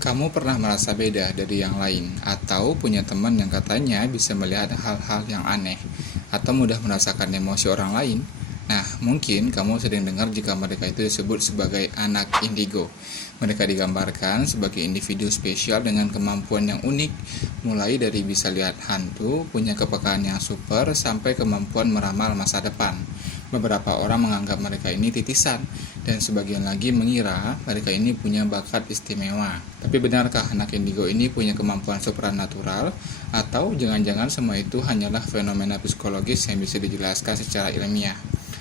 Kamu pernah merasa beda dari yang lain, atau punya teman yang katanya bisa melihat hal-hal yang aneh, atau mudah merasakan emosi orang lain? Nah, mungkin kamu sering dengar jika mereka itu disebut sebagai anak indigo. Mereka digambarkan sebagai individu spesial dengan kemampuan yang unik, mulai dari bisa lihat hantu, punya kepekaan yang super, sampai kemampuan meramal masa depan. Beberapa orang menganggap mereka ini titisan, dan sebagian lagi mengira mereka ini punya bakat istimewa. Tapi benarkah anak indigo ini punya kemampuan supranatural? Atau jangan-jangan semua itu hanyalah fenomena psikologis yang bisa dijelaskan secara ilmiah?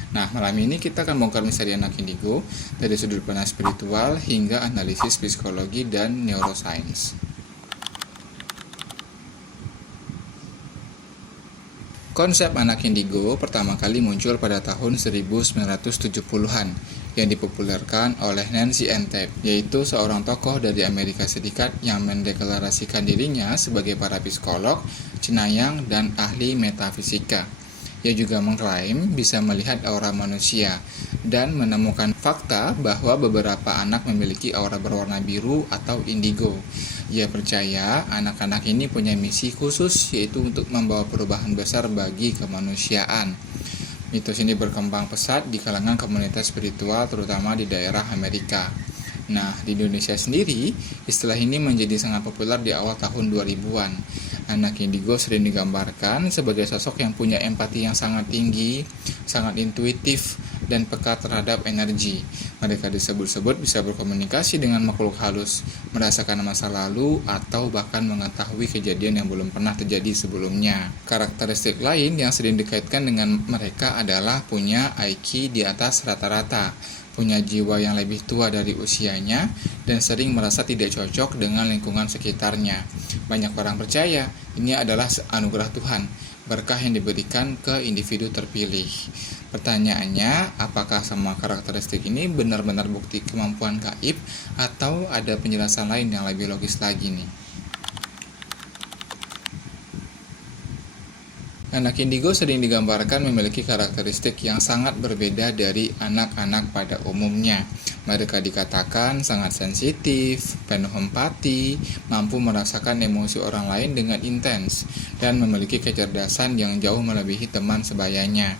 Nah, malam ini kita akan bongkar misteri anak indigo dari sudut pandang spiritual hingga analisis psikologi dan neuroscience. Konsep anak indigo pertama kali muncul pada tahun 1970-an yang dipopulerkan oleh Nancy Entep, yaitu seorang tokoh dari Amerika Serikat yang mendeklarasikan dirinya sebagai para psikolog, cenayang, dan ahli metafisika. Ia juga mengklaim bisa melihat aura manusia dan menemukan fakta bahwa beberapa anak memiliki aura berwarna biru atau indigo. Ia percaya anak-anak ini punya misi khusus, yaitu untuk membawa perubahan besar bagi kemanusiaan. Mitos ini berkembang pesat di kalangan komunitas spiritual, terutama di daerah Amerika. Nah, di Indonesia sendiri, istilah ini menjadi sangat populer di awal tahun 2000-an. Anak indigo sering digambarkan sebagai sosok yang punya empati yang sangat tinggi, sangat intuitif, dan peka terhadap energi. Mereka disebut-sebut bisa berkomunikasi dengan makhluk halus, merasakan masa lalu, atau bahkan mengetahui kejadian yang belum pernah terjadi sebelumnya. Karakteristik lain yang sering dikaitkan dengan mereka adalah punya IQ di atas rata-rata, punya jiwa yang lebih tua dari usianya, dan sering merasa tidak cocok dengan lingkungan sekitarnya. Banyak orang percaya ini adalah anugerah Tuhan, berkah yang diberikan ke individu terpilih. Pertanyaannya, apakah semua karakteristik ini benar-benar bukti kemampuan gaib, atau ada penjelasan lain yang lebih logis lagi nih? Anak indigo sering digambarkan memiliki karakteristik yang sangat berbeda dari anak-anak pada umumnya. Mereka dikatakan sangat sensitif, penuh empati, mampu merasakan emosi orang lain dengan intens, dan memiliki kecerdasan yang jauh melebihi teman sebayanya.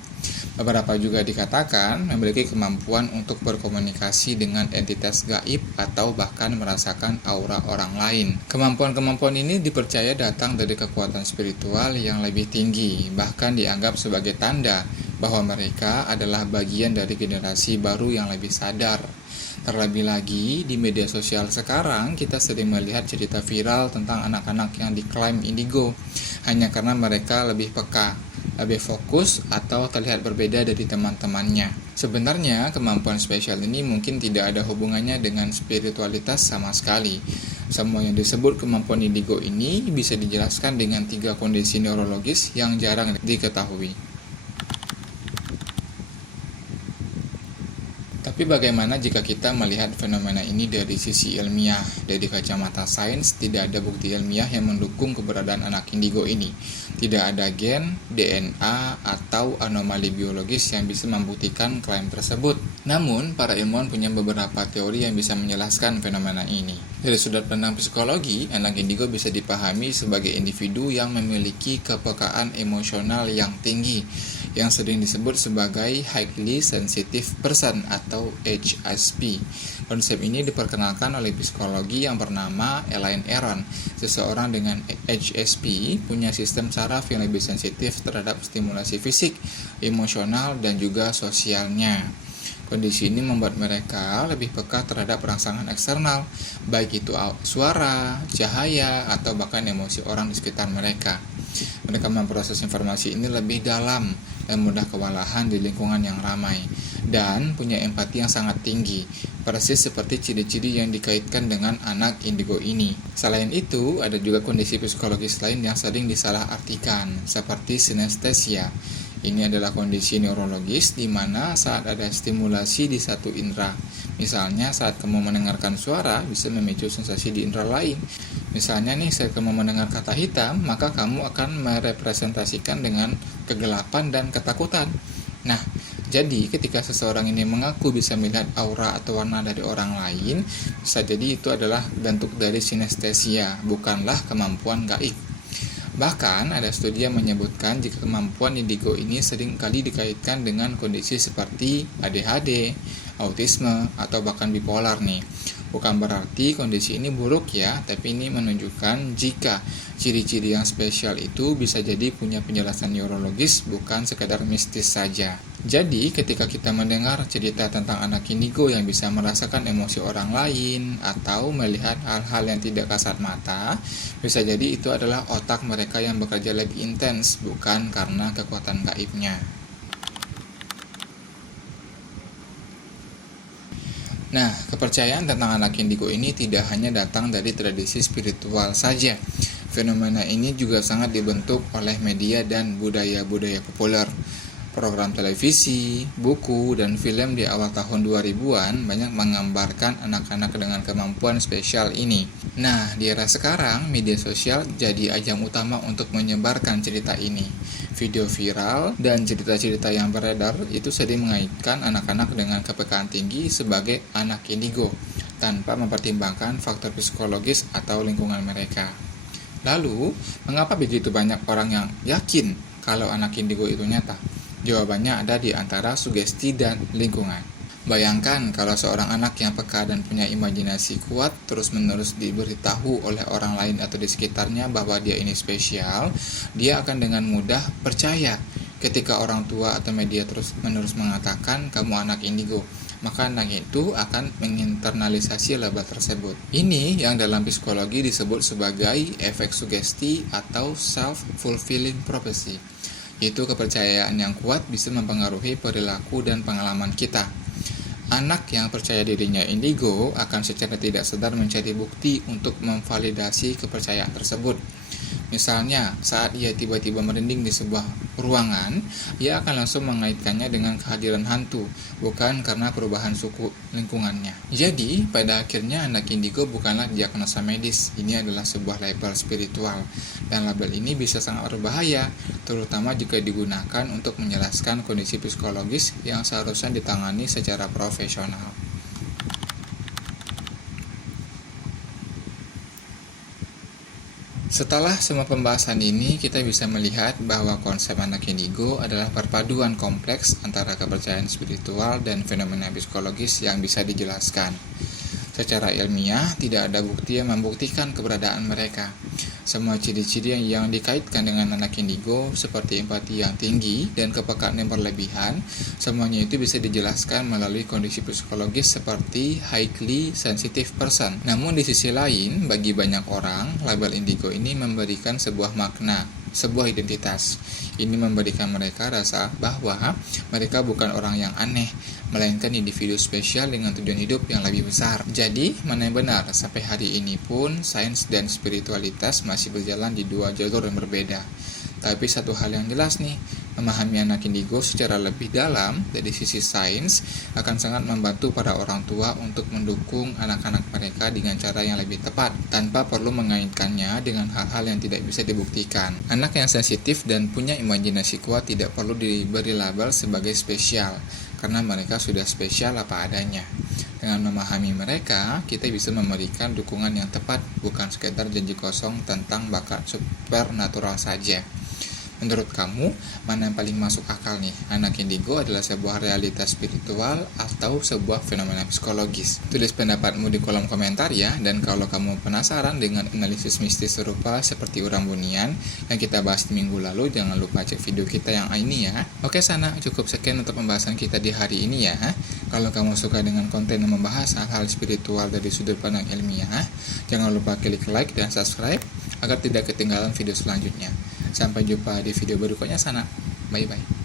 Beberapa juga dikatakan memiliki kemampuan untuk berkomunikasi dengan entitas gaib atau bahkan merasakan aura orang lain. Kemampuan-kemampuan ini dipercaya datang dari kekuatan spiritual yang lebih tinggi, bahkan dianggap sebagai tanda bahwa mereka adalah bagian dari generasi baru yang lebih sadar. Terlebih lagi, di media sosial sekarang kita sering melihat cerita viral tentang anak-anak yang diklaim indigo hanya karena mereka lebih peka, lebih fokus, atau terlihat berbeda dari teman-temannya. Sebenarnya, kemampuan spesial ini mungkin tidak ada hubungannya dengan spiritualitas sama sekali. Semua yang disebut kemampuan indigo ini bisa dijelaskan dengan 3 kondisi neurologis yang jarang diketahui. Tapi bagaimana jika kita melihat fenomena ini dari sisi ilmiah? Dari kacamata sains, tidak ada bukti ilmiah yang mendukung keberadaan anak indigo ini. Tidak ada gen, DNA, atau anomali biologis yang bisa membuktikan klaim tersebut. Namun, para ilmuwan punya beberapa teori yang bisa menjelaskan fenomena ini. Dari sudut pandang psikologi, anak indigo bisa dipahami sebagai individu yang memiliki kepekaan emosional yang tinggi, yang sering disebut sebagai highly sensitive person atau HSP. Konsep ini diperkenalkan oleh psikologi yang bernama Elaine Aron. Seseorang dengan HSP punya sistem saraf yang lebih sensitif terhadap stimulasi fisik, emosional, dan juga sosialnya. Kondisi ini membuat mereka lebih peka terhadap rangsangan eksternal, baik itu suara, cahaya, atau bahkan emosi orang di sekitar mereka. Mereka memproses informasi ini lebih dalam dan mudah kewalahan di lingkungan yang ramai, dan punya empati yang sangat tinggi, persis seperti ciri-ciri yang dikaitkan dengan anak indigo ini. Selain itu, ada juga kondisi psikologis lain yang sering disalahartikan, seperti sinestesia. Ini adalah kondisi neurologis di mana saat ada stimulasi di satu indera. Misalnya saat kamu mendengarkan suara bisa memicu sensasi di indera lain. Misalnya nih, saat kamu mendengar kata hitam, maka kamu akan merepresentasikan dengan kegelapan dan ketakutan. Nah, Jadi, ketika seseorang ini mengaku bisa melihat aura atau warna dari orang lain, bisa jadi itu adalah bentuk dari sinestesia, bukanlah kemampuan gaib. Bahkan, ada studi yang menyebutkan jika kemampuan indigo ini sering kali dikaitkan dengan kondisi seperti ADHD, autisme, atau bahkan bipolar nih. Bukan berarti kondisi ini buruk ya, tapi ini menunjukkan jika ciri-ciri yang spesial itu bisa jadi punya penjelasan neurologis, bukan sekadar mistis saja. Jadi, ketika kita mendengar cerita tentang anak indigo yang bisa merasakan emosi orang lain atau melihat hal-hal yang tidak kasat mata, bisa jadi itu adalah otak mereka yang bekerja lebih intens, bukan karena kekuatan gaibnya. Nah, kepercayaan tentang anak indigo ini tidak hanya datang dari tradisi spiritual saja. Fenomena ini juga sangat dibentuk oleh media dan budaya-budaya populer. Program televisi, buku, dan film di awal tahun 2000-an banyak menggambarkan anak-anak dengan kemampuan spesial ini. Nah, di era sekarang, media sosial jadi ajang utama untuk menyebarkan cerita ini. Video viral dan cerita-cerita yang beredar itu sering mengaitkan anak-anak dengan kepekaan tinggi sebagai anak indigo, tanpa mempertimbangkan faktor psikologis atau lingkungan mereka. Lalu, mengapa begitu banyak orang yang yakin kalau anak indigo itu nyata? Jawabannya ada di antara sugesti dan lingkungan. Bayangkan kalau seorang anak yang peka dan punya imajinasi kuat terus-menerus diberitahu oleh orang lain atau di sekitarnya bahwa dia ini spesial, dia akan dengan mudah percaya. Ketika orang tua atau media terus-menerus mengatakan kamu anak indigo, maka anak itu akan menginternalisasi label tersebut. Ini yang dalam psikologi disebut sebagai efek sugesti atau self-fulfilling prophecy. Yaitu kepercayaan yang kuat bisa mempengaruhi perilaku dan pengalaman kita. Anak yang percaya dirinya indigo akan secara tidak sadar mencari bukti untuk memvalidasi kepercayaan tersebut. Misalnya, saat ia tiba-tiba merinding di sebuah ruangan, ia akan langsung mengaitkannya dengan kehadiran hantu, bukan karena perubahan suku lingkungannya. Jadi, pada akhirnya anak indigo bukanlah diagnosa medis, ini adalah sebuah label spiritual. Dan label ini bisa sangat berbahaya, terutama jika digunakan untuk menjelaskan kondisi psikologis yang seharusnya ditangani secara profesional. Setelah semua pembahasan ini, kita bisa melihat bahwa konsep anak indigo adalah perpaduan kompleks antara kepercayaan spiritual dan fenomena psikologis yang bisa dijelaskan. Secara ilmiah, tidak ada bukti yang membuktikan keberadaan mereka. Semua ciri-ciri yang dikaitkan dengan anak indigo seperti empati yang tinggi dan kepekaan yang berlebihan, semuanya itu bisa dijelaskan melalui kondisi psikologis seperti highly sensitive person. Namun di sisi lain, bagi banyak orang, label indigo ini memberikan sebuah makna, sebuah identitas. Ini memberikan mereka rasa bahwa mereka bukan orang yang aneh, melainkan individu spesial dengan tujuan hidup yang lebih besar. Jadi, mana yang benar? Sampai hari ini pun, sains dan spiritualitas masih berjalan di dua jalur yang berbeda. Tapi satu hal yang jelas nih, memahami anak indigo secara lebih dalam dari sisi sains akan sangat membantu para orang tua untuk mendukung anak-anak mereka dengan cara yang lebih tepat, tanpa perlu mengaitkannya dengan hal-hal yang tidak bisa dibuktikan. Anak yang sensitif dan punya imajinasi kuat tidak perlu diberi label sebagai spesial, karena mereka sudah spesial apa adanya. Dengan memahami mereka, kita bisa memberikan dukungan yang tepat, bukan sekedar janji kosong tentang bakat supernatural saja. Menurut kamu, mana yang paling masuk akal nih? Anak indigo adalah sebuah realitas spiritual atau sebuah fenomena psikologis? Tulis pendapatmu di kolom komentar ya. Dan kalau kamu penasaran dengan analisis mistis serupa seperti Urang Bunian yang kita bahas di minggu lalu, jangan lupa cek video kita yang ini ya. Oke sana, cukup sekian untuk pembahasan kita di hari ini ya. Kalau kamu suka dengan konten yang membahas hal-hal spiritual dari sudut pandang ilmiah, jangan lupa klik like dan subscribe agar tidak ketinggalan video selanjutnya. Sampai jumpa di video berikutnya sana. Bye bye.